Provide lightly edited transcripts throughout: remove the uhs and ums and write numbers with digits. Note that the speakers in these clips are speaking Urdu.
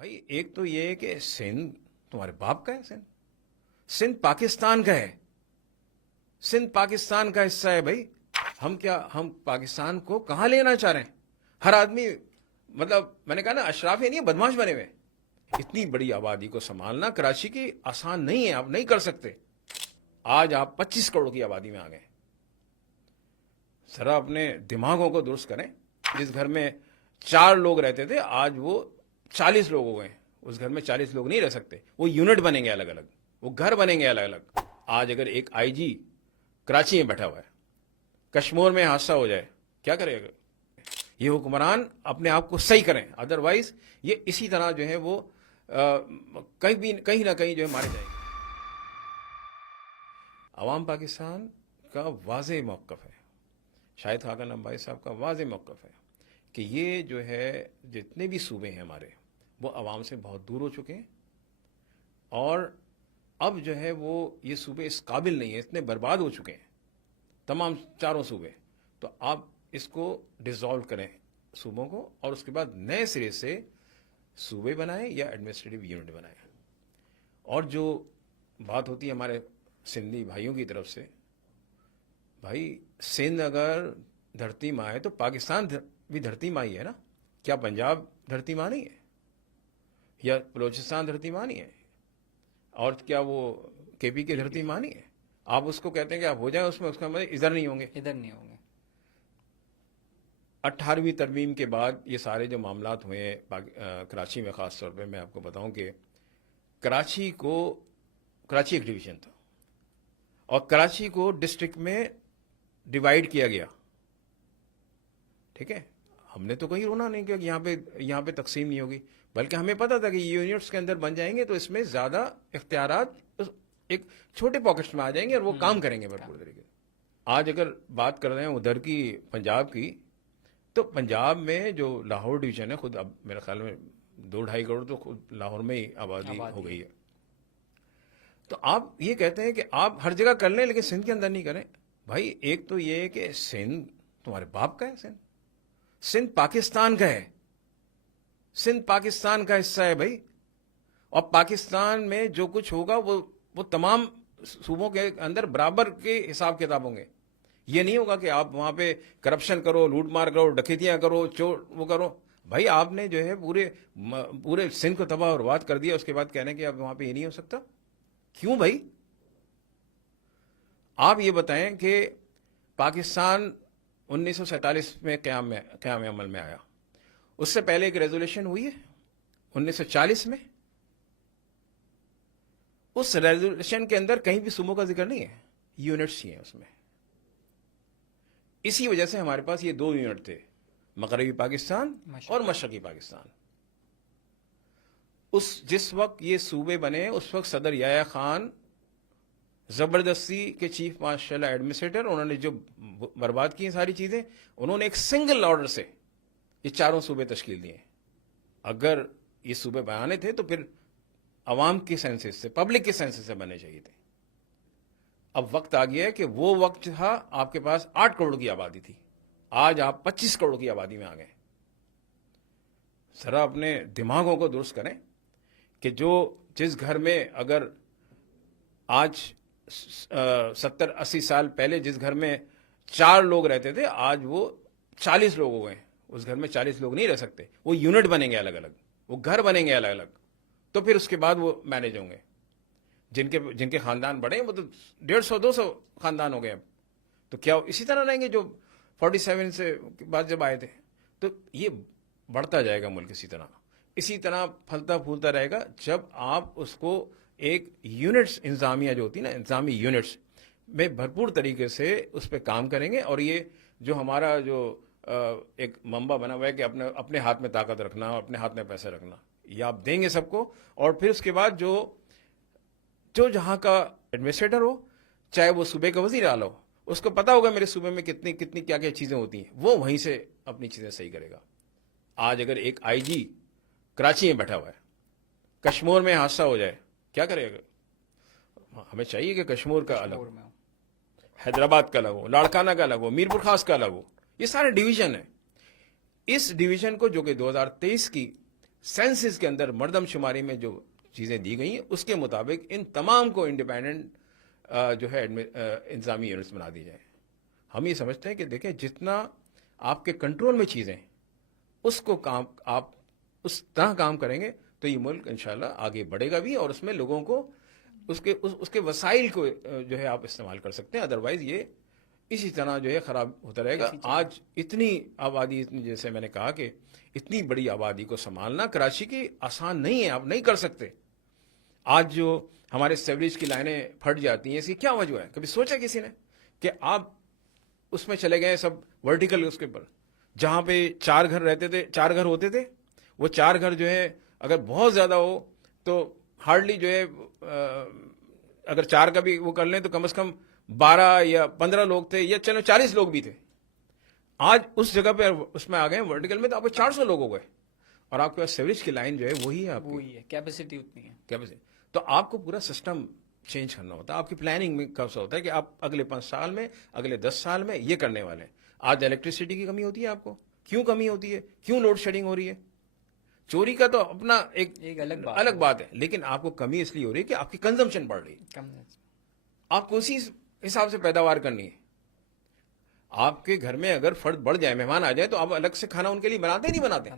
بھائی ایک تو یہ ہے کہ سندھ تمہارے باپ کا ہے. سندھ پاکستان کا ہے. سندھ پاکستان کا حصہ ہے بھائی. ہم پاکستان کو کہاں لینا چاہ رہے ہیں؟ ہر آدمی مطلب میں نے کہا نا اشراف نہیں بدماش بنے ہوئے. اتنی بڑی آبادی کو سنبھالنا کراچی کی آسان نہیں ہے. آپ نہیں کر سکتے. آج آپ 25 کروڑ کی آبادی میں آ گئے. ذرا اپنے دماغوں کو درست کریں. جس گھر میں 4 لوگ رہتے تھے آج وہ 40 لوگ ہو گئے. اس گھر میں 40 لوگ نہیں رہ سکتے. وہ یونٹ بنیں گے الگ الگ, وہ گھر بنیں گے الگ الگ. آج اگر ایک آئی جی کراچی میں بیٹھا ہوا ہے, کشمیر میں حادثہ ہو جائے, کیا کرے گا؟ یہ حکمران اپنے آپ کو صحیح کریں, ادروائز یہ اسی طرح جو ہے وہ کہیں نہ کہیں جو ہے مارے جائیں گے. عوام پاکستان کا واضح موقف ہے, شاہد خاقان انباری صاحب کا واضح موقف ہے کہ یہ جو ہے جتنے بھی صوبے ہیں ہمارے وہ عوام سے بہت دور ہو چکے ہیں, اور اب جو ہے وہ یہ صوبے اس قابل نہیں ہیں, اتنے برباد ہو چکے ہیں تمام 4 صوبے. تو آپ اس کو ڈیزالو کریں صوبوں کو, اور اس کے بعد نئے سرے سے صوبے بنائیں یا ایڈمنسٹریٹو یونٹ بنائیں. اور جو بات ہوتی ہے ہمارے سندھی بھائیوں کی طرف سے, بھائی سندھ اگر دھرتی ماں ہے تو پاکستان بھی دھرتی ماں ہی ہے نا. کیا پنجاب دھرتی ماں نہیں ہے, یا بلوچستان دھرتی ماں نہیں ہے, اور کیا وہ کے پی کے دھرتی ماں نہیں ہے؟ آپ اس کو کہتے ہیں کہ آپ ہو جائیں اس میں, اس کا مطلب ادھر نہیں ہوں گے. 18ویں ترمیم کے بعد یہ سارے جو معاملات ہوئے ہیں کراچی میں, خاص طور پہ میں آپ کو بتاؤں کہ کراچی ایک ڈویژن تھا, اور کراچی کو ڈسٹرکٹ میں ڈیوائیڈ کیا گیا. ٹھیک ہے, ہم نے تو کہیں رونا نہیں کہ یہاں پہ تقسیم نہیں ہوگی, بلکہ ہمیں پتا تھا کہ یونٹس کے اندر بن جائیں گے تو اس میں زیادہ اختیارات ایک چھوٹے پاکٹس میں آ جائیں گے اور وہ کام کریں گے بھرپور طریقے سے. آج اگر بات کر رہے ہیں ادھر کی پنجاب کی, تو پنجاب میں جو لاہور ڈویژن ہے, خود اب میرے خیال میں 2-2.5 کروڑ تو خود لاہور میں ہی آبادی ہو گئی ہے. تو آپ یہ کہتے ہیں کہ آپ ہر جگہ کر لیں لیکن سندھ کے اندر نہیں کریں. بھائی ایک تو یہ ہے کہ سندھ تمہارے باپ کا ہے. سندھ پاکستان کا ہے. سندھ پاکستان کا حصہ ہے بھائی, اور پاکستان میں جو کچھ ہوگا وہ تمام صوبوں کے اندر برابر کے حساب کتاب ہوں گے. یہ نہیں ہوگا کہ آپ وہاں پہ کرپشن کرو, لوٹ مار کرو, ڈکیتیاں کرو, چور وہ کرو. بھائی آپ نے جو ہے پورے سندھ کو تباہ اور برباد کر دیا, اس کے بعد کہنے کہ اب وہاں پہ یہ نہیں ہو سکتا. کیوں بھائی؟ آپ یہ بتائیں کہ پاکستان 1947 میں قیام عمل میں آیا, اس سے پہلے ایک ریزولوشن ہوئی ہے 1940 میں. اس ریزولوشن کے اندر کہیں بھی صوبوں کا ذکر نہیں ہے, یونٹس ہی ہیں اس میں. اسی وجہ سے ہمارے پاس یہ 2 یونٹ تھے, مغربی پاکستان اور مشرقی پاکستان. جس وقت یہ صوبے بنے اس وقت صدر یحییٰ خان زبردستی کے چیف مارشل ایڈمنسٹریٹر, انہوں نے جو برباد کی ہیں ساری چیزیں, انہوں نے ایک سنگل آرڈر سے یہ 4 صوبے تشکیل دیے. اگر یہ صوبے بنانے تھے تو پھر عوام کی سینسس سے, پبلک کے سینسس سے بننے چاہیے تھے. اب وقت آ گیا ہے کہ وہ وقت تھا آپ کے پاس 8 کروڑ کی آبادی تھی, آج آپ 25 کروڑ کی آبادی میں آ گئے. ذرا اپنے دماغوں کو درست کریں کہ جس گھر میں اگر آج 70-80 سال پہلے جس گھر میں 4 لوگ رہتے تھے آج وہ 40 لوگ ہو گئے. اس گھر میں 40 لوگ نہیں رہ سکتے. وہ یونٹ بنیں گے الگ الگ, وہ گھر بنیں گے الگ الگ. تو پھر اس کے بعد وہ مینج ہوں گے. جن کے خاندان بڑے ہیں وہ تو 150-200 خاندان ہو گئے. اب تو کیا اسی طرح رہیں گے جو 47 سے بعد جب آئے تھے؟ تو یہ بڑھتا جائے گا ملک اسی طرح پھلتا پھولتا رہے گا جب آپ اس کو ایک یونٹس انتظامیہ جو ہوتی ہے نا, انتظامی یونٹس میں بھرپور طریقے سے اس پہ کام کریں گے. اور یہ جو ہمارا جو ایک منبع بنا ہوا ہے کہ اپنے ہاتھ میں طاقت رکھنا, اپنے ہاتھ میں پیسے رکھنا, یہ آپ دیں گے سب کو. اور پھر اس کے بعد جو جہاں کا ایڈمنسٹریٹر ہو, چاہے وہ صوبے کا وزیر اعلیٰ ہو, اس کو پتا ہوگا میرے صوبے میں کتنی کیا کیا چیزیں ہوتی ہیں, وہ وہیں سے اپنی چیزیں صحیح کرے گا. آج اگر ایک آئی جی کراچی میں بیٹھا ہوا ہے, کشمیر میں حادثہ ہو جائے, کیا کرے گا؟ ہمیں چاہیے کہ کشمیر کا الگ ہو, حیدرآباد کا الگ ہو, لاڑکانہ کا الگ ہو, میرپور خاص کا الگ ہو. یہ سارے ڈویژن ہیں. اس ڈویژن کو جو کہ 2023 کی سینسس کے اندر مردم شماری میں جو چیزیں دی گئی ہیں اس کے مطابق ان تمام کو انڈیپینڈنٹ جو ہے انتظامی یونٹس بنا دی جائیں. ہم یہ سمجھتے ہیں کہ دیکھیں جتنا آپ کے کنٹرول میں چیزیں اس کو کام آپ اس طرح کام کریں گے تو یہ ملک انشاءاللہ آگے بڑھے گا بھی, اور اس میں لوگوں کو اس کے وسائل کو جو ہے آپ استعمال کر سکتے ہیں. ادروائز یہ اسی طرح جو ہے خراب ہوتا رہے گا. آج اتنی آبادی, جیسے میں نے کہا کہ اتنی بڑی آبادی کو سنبھالنا کراچی کی آسان نہیں ہے, آپ نہیں کر سکتے. آج جو ہمارے سیوریج کی لائنیں پھٹ جاتی ہیں اس کی کیا وجہ ہے؟ کبھی سوچا کسی نے کہ آپ اس میں چلے گئے سب ورٹیکل, اس کے اوپر جہاں پہ 4 گھر رہتے تھے, 4 گھر ہوتے تھے, وہ 4 گھر جو ہے اگر بہت زیادہ ہو تو ہارڈلی جو ہے اگر 4 کا بھی وہ کر لیں تو کم از کم 12 یا 15 لوگ تھے, یا چلو 40 لوگ بھی تھے. آج اس جگہ پہ اس میں آ گئے ورٹیکل میں تو آپ کو 400 لوگ ہو گئے, اور آپ کے پاس سیوریج کی لائن جو ہے وہی ہے, وہی ہے, کیپیسٹی اتنی ہے. کیپیسٹی. تو آپ کو پورا سسٹم چینج کرنا ہوتا ہے. آپ کی پلاننگ میں کب سے ہوتا ہے کہ آپ اگلے 5 سال میں, اگلے 10 سال میں یہ کرنے والے ہیں. آج الیکٹریسٹی کی کمی ہوتی ہے, آپ کو کیوں کمی ہوتی ہے, کیوں لوڈ شیڈنگ ہو رہی ہے؟ چوری کا تو اپنا ایک الگ بات ہے, لیکن آپ کو کمی اس لیے ہو رہی ہے کہ آپ کی کنزمپشن بڑھ رہی ہے. آپ کو اسی حساب سے پیداوار کرنی ہے. آپ کے گھر میں اگر فرد بڑھ جائے, مہمان آ جائے, تو آپ الگ سے کھانا ان کے لیے بناتے نہیں بناتے.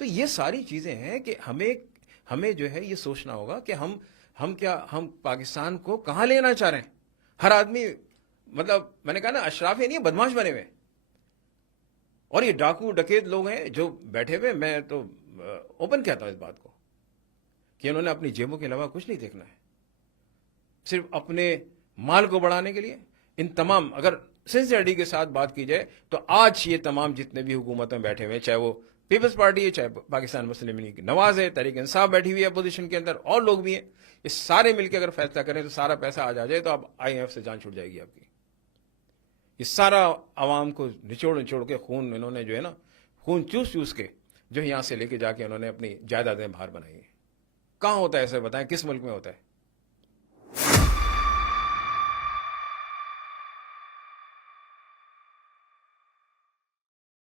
تو یہ ساری چیزیں ہیں کہ ہمیں جو ہے یہ سوچنا ہوگا کہ ہم پاکستان کو کہاں لینا چاہ رہے ہیں. ہر آدمی, مطلب میں نے کہا نا, اشراف نہیں بدماش بنے ہوئے, اور یہ ڈاکو ڈکیت لوگ ہیں جو بیٹھے ہوئے. میں تو اوپن کہتا ہوں اس بات کو کہ انہوں نے اپنی جیبوں کے علاوہ کچھ نہیں دیکھنا ہے, صرف اپنے مال کو بڑھانے کے لیے. ان تمام, اگر سنسیئرٹی کے ساتھ بات کی جائے تو آج یہ تمام جتنے بھی حکومت میں بیٹھے ہوئے, چاہے وہ پیپلز پارٹی ہے, چاہے پاکستان مسلم لیگ نواز ہے, تحریک انصاف بیٹھی ہوئی ہے اپوزیشن کے اندر, اور لوگ بھی ہیں, یہ سارے مل کے اگر فیصلہ کریں تو سارا پیسہ آ جائے تو اب IMF سے جان چھوٹ جائے گی آپ کی. یہ سارا عوام کو نچوڑ کے خون, انہوں نے جو ہے نا خون چوس کے جو یہاں سے لے کے جا کے انہوں نے اپنی جائیدادیں باہر بنائی ہیں. کہاں ہوتا ہے ایسے, بتائیں کس ملک میں ہوتا ہے؟